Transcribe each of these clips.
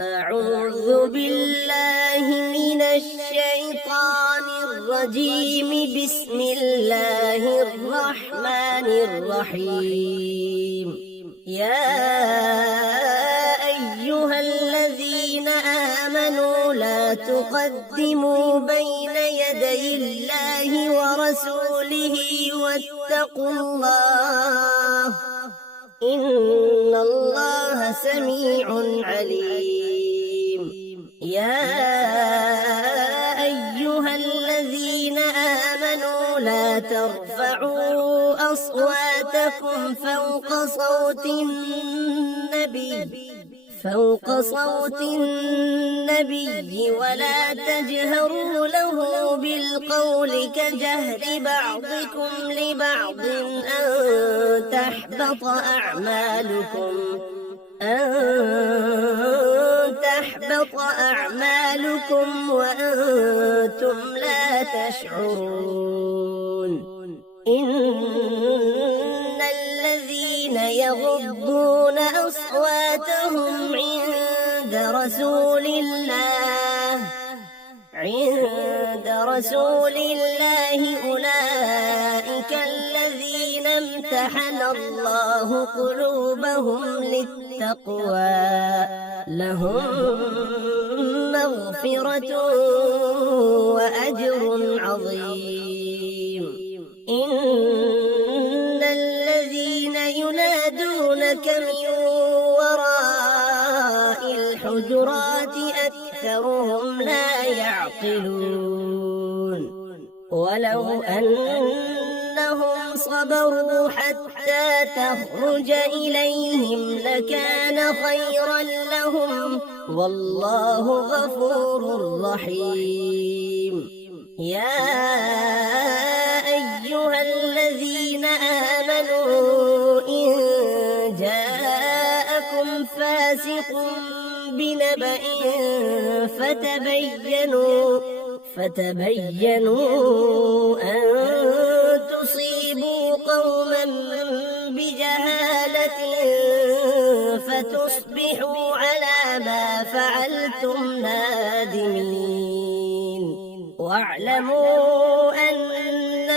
أعوذ بالله من الشيطان الرجيم. بسم الله الرحمن الرحيم. يا أيها الذين آمنوا لا تقدموا بين يدي الله ورسوله واتقوا الله إن الله سميع عليم. يا أيها الذين آمنوا لا ترفعوا أصواتكم فوق صوت النبي ولا تجهروا له بالقول كجهر بعضكم لبعض أن تحبط أعمالكم وأنتم لا تشعرون. إن الذين يغضون أصواتهم عند رسول الله أولئك الذين امتحن الله قلوبهم للتقوى لهم مغفرة وأجر عظيم. إن الذين ينادونك من وراء الحجرات أكثرهم لا يعقلون. ولو أنهم صبروا حتى تخرج إليهم لكان خيرا لهم والله غفور رحيم. يا أيها الذين آمنوا إن جاءكم فاسق بنبأ فتبينوا أن تصيبوا قوما بجهالة فتصبحوا على ما فعلتم نادمين. واعلموا أن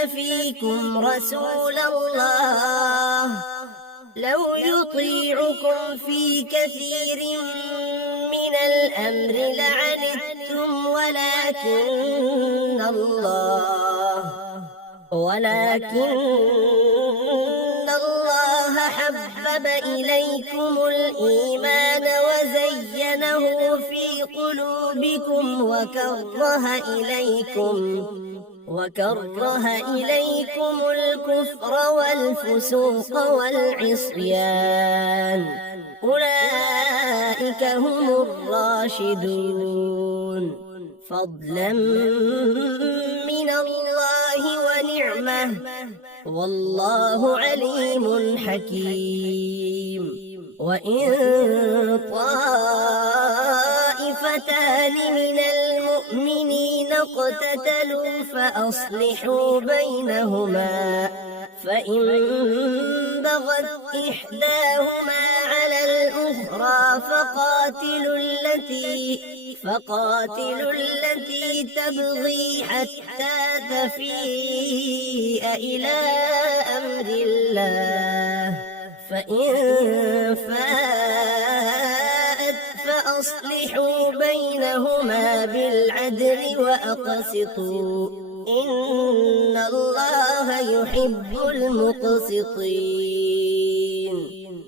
فيكم رسول الله لو يطيعكم في كثير من الأمر لعنتم ولكن الله حبب إليكم الإيمان وزينه في قلوبكم وكره إليكم الكفر والفسوق والعصيان أولئك هم الراشدون فضلا من الله ونعمة والله عليم حكيم. وإن طائفتان من المؤمنين اقتتلوا فأصلحوا بينهما فإن بغت إحداهما على الأخرى فقاتلوا التي تبغي حتى تفيء إلى أمر الله فإن فاءت فأصلحوا بينهما بالعدل وأقسطوا إن الله يحب المقسطين.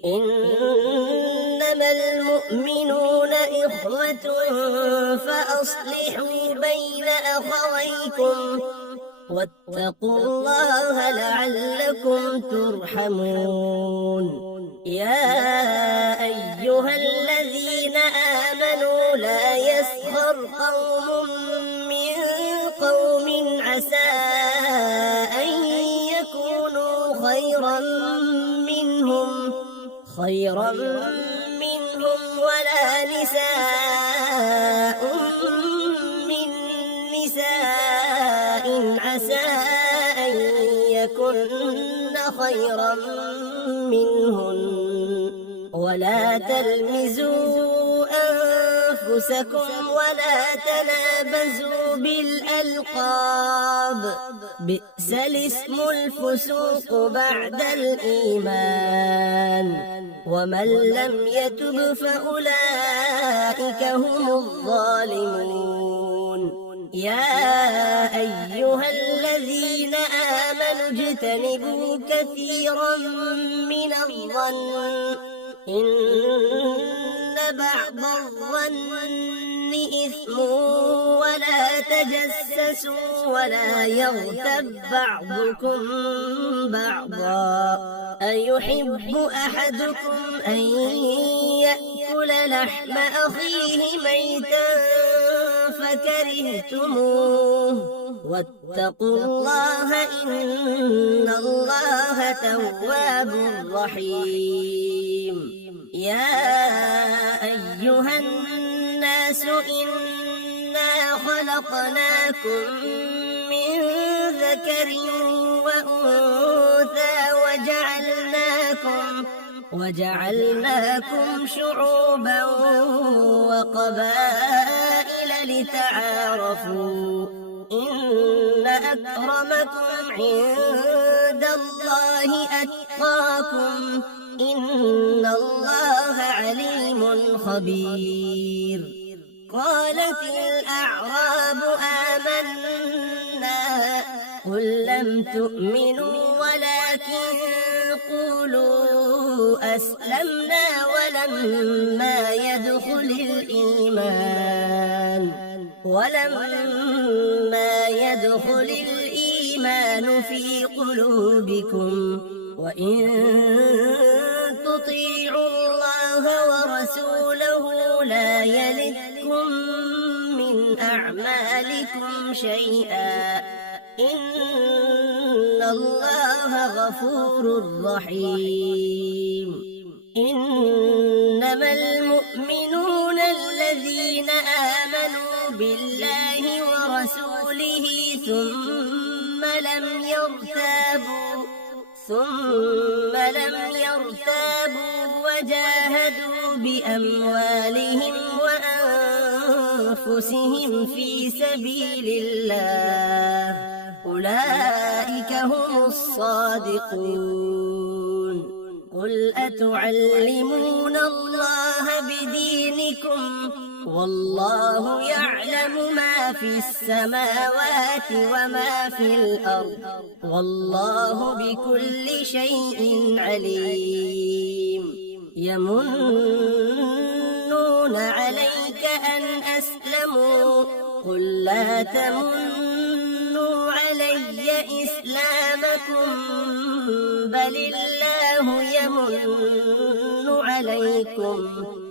إنما المؤمنون إخوة فأصلحوا بين أخويكم واتقوا الله لعلكم ترحمون. يا أيها الذين آمنوا لا يسخر قوم من قوم عسى أن يكونوا خيرا منهم ولا نساء من نساء عسى أن يكن خيرا منهن ولا تلمزوا أنفسكم ولا تنابزوا بالألقاب بئس الاسم الفسوق بعد الإيمان ومن لم يتب فأولئك هم الظالمون يا أيها الذين آمنوا اجتنبوا كثيرا من الظن إن بعض الظن إثم ولا تجسسوا ولا يغتب بعضكم بعضا أيحب أحدكم أن يأكل لحم أخيه ميتا فكرهتموه واتقوا الله إن الله تواب رحيم يا أيها الناس إنا خلقناكم من ذكر وأنثى وجعلناكم شعوبا وقبائل لتعارفوا إن أكرمكم عند الله أتقاكم إن الله عليم خبير قالت الأعراب آمنا قل لم تؤمنوا ولكن قولوا أسلمنا ولما يدخل الإيمان في قلوبكم وإن تطيعوا الله ورسوله لا يلدكم من أعمالكم شيئا إن الله غفور رحيم إنما المؤمنون الذين آمنوا بالله ورسوله ثم لم يرتابوا وجاهدوا بأموالهم وأنفسهم في سبيل الله أولئك هم الصادقون قل أتعلمون الله بدينكم والله يعلم ما في السماوات وما في الأرض والله بكل شيء عليم يمنون عليك أن أسلموا قل لا تمنوا علي إسلامكم بل الله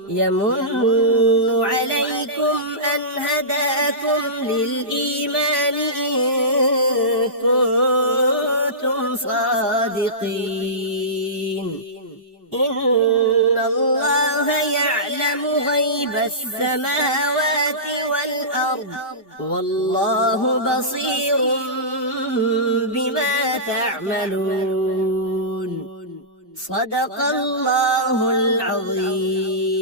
يمن عليكم أن هداكم للإيمان إن كنتم صادقين إن الله يعلم غيب السماوات والأرض والله بصير بما تعملون صدق الله العظيم